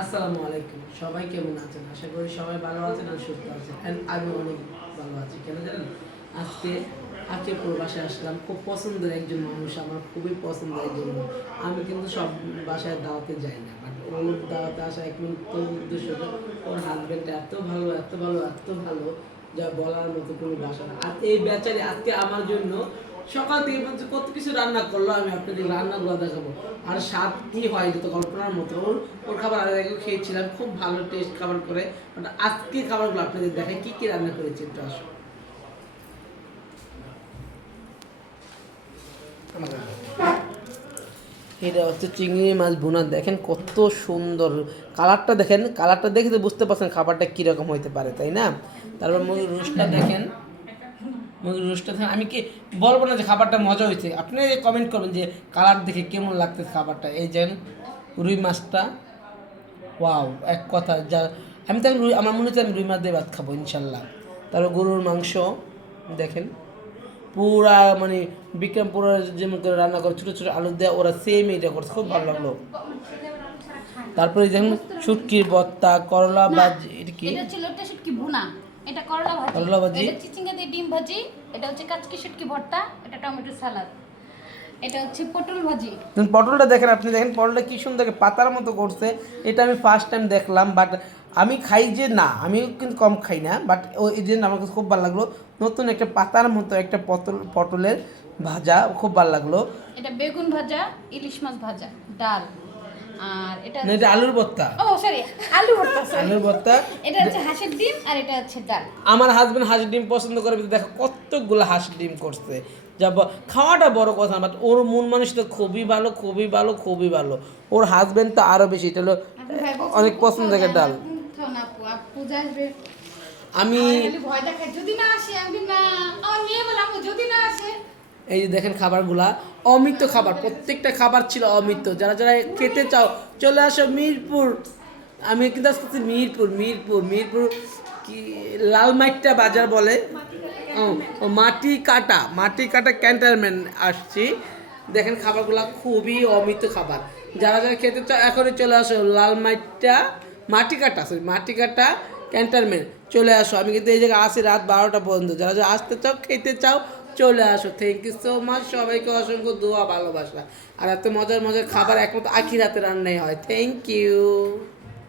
আসসালামু আলাইকুম। সবাই কেমন আছেন? আশা করি সবাই ভালো আছেন আর সুস্থ আছেন। অ্যান্ড আমি অনেক ভালো আছি। কেন জানেন? আজকে আকিপুর বাসায় আসলাম। খুব পছন্দের একজন মানুষ, আমার খুবই পছন্দের একজন মানুষ। আমি কিন্তু সব বাসায় দাওয়াতে যাই না। বাট ওর দাওয়াতে আসা একমাত্র উদ্দেশ্য হলো ওর হাজব্যান্ড এত ভালো, এত ভালো, এত ভালো, যা বলার মতো কোনো ভাষা না। আর এই বেচারি আজকে আমার জন্য সকাল থেকে বলছে কত কিছু রান্না করলো, আমি আপনাদের রান্নাগুলো দেখাবো। আর স্বাদ কি হয় এটা তো কল্পনার মতো। ওর ওর খাবার আগে আগেও খেয়েছিলাম, খুব ভালো টেস্ট খাবার করে। বাট আজকে খাবারগুলো আপনাদের দেখাই কি কি রান্না করেছি একটু আসো। এটা হচ্ছে চিংড়ি মাছ ভুনা, দেখেন কত সুন্দর কালারটা, দেখেন কালারটা দেখে তো বুঝতে পারছেন খাবারটা কীরকম হইতে পারে, তাই না? তারপর মুরগির রোস্টটা দেখেন, মুরগির রোস্টটা দেখেন। আমি কি বলবো না যে খাবারটা মজা হয়েছে, আপনি কমেন্ট করবেন যে কালার দেখে কেমন লাগতেছে খাবারটা। এই যেন রুই মাছটা, ওয়াও, এক কথা যা। আমি তাহলে রুই, আমার মনে হচ্ছে আমি রুই মাছ দিয়ে ভাত খাবো ইনশাল্লাহ। তারপর গরুর মাংস দেখেন, পুরা মানে বিক্রমপুরের যেমন করে রান্না করে ছোটো ছোটো আলু দেওয়া, ওরা সেম এটা করছে, খুব ভালো লাগলো। তারপরে দেখুন শুটকির ভর্তা, করলা ভাজি, এটা কি? এটা ছিল একটা শুটকি ভুনা, এটা করলা ভাজি, করলা ভাজি, এটা চিচিঙ্গা দিয়ে ডিম ভাজি, এটা হচ্ছে কাচকি শুটকি ভর্তা, এটা টমেটো সালাদ, এটা হচ্ছে পটল ভাজি। পটলটা দেখেন, আপনি দেখেন পটলটা কি সুন্দর পাতার মতো করছে। এটা আমি ফার্স্ট টাইম দেখলাম। বাট আমি খাই যে না, আমি কিন্তু কম খাই না, বাট এই জন্য আমার কাছে খুব ভালো লাগলো। নতুন একটা পাতার মতো একটা পটলের ভাজা, খুব ভালো লাগলো। এটা বেগুন ভাজা, ইলিশ মাছ ভাজা, ডাল, আর এটা না, এটা আলুর ভর্তা। ও সরি, আলু ভর্তা, আলুর ভর্তা। এটা হচ্ছে হাঁসের ডিম, আর এটা হচ্ছে ডাল। আমার হাজবেন্ড হাঁস ডিম পছন্দ করে, দেখো কতগুলো হাঁস ডিম করছে। যা খাওয়াটা বড় কথা, বাট ওর মন মানুষ তো খুবই ভালো, খুবই ভালো, খুবই ভালো। ওর হাজবেন্ড তো আরও বেশি, এটা হলো অনেক পছন্দের ডাল। আমি ভয় দেখায় যদি না আসে, আমি না আমার মেয়ে বলে আমি যদি না আসে। এই যে দেখেন খাবারগুলা অমৃত খাবার, প্রত্যেকটা খাবার ছিল অমৃত। যারা যারা খেতে চাও চলে আসো মিরপুর। আমি কিন্তু আসতেছি মিরপুর, মিরপুর, মিরপুর কি লালমাইট্টা বাজার বলে, ও ও মাটি কাটা, মাটি কাটা ক্যান্টনমেন্ট আসছি। দেখেন খাবারগুলো খুবই অমৃত খাবার। যারা যারা খেতে চাও এখনই চলে আসো লালমাইট্টা, মাটি কাটা, সরি মাটি কাটা ক্যান্টনমেন্ট চলে আসো। আমি কিন্তু এই জায়গায় আসি রাত 12টা পর্যন্ত। যারা যারা আসতে চাও, খেতে চাও, চলে আসো। থ্যাংক ইউ সো মাচ, সবাইকে অসংখ্য দোয়া ভালোবাসা। আর এত মজার মজার খাবার একমাত্র আখিরাতে রান্নাই হয়। Thank you.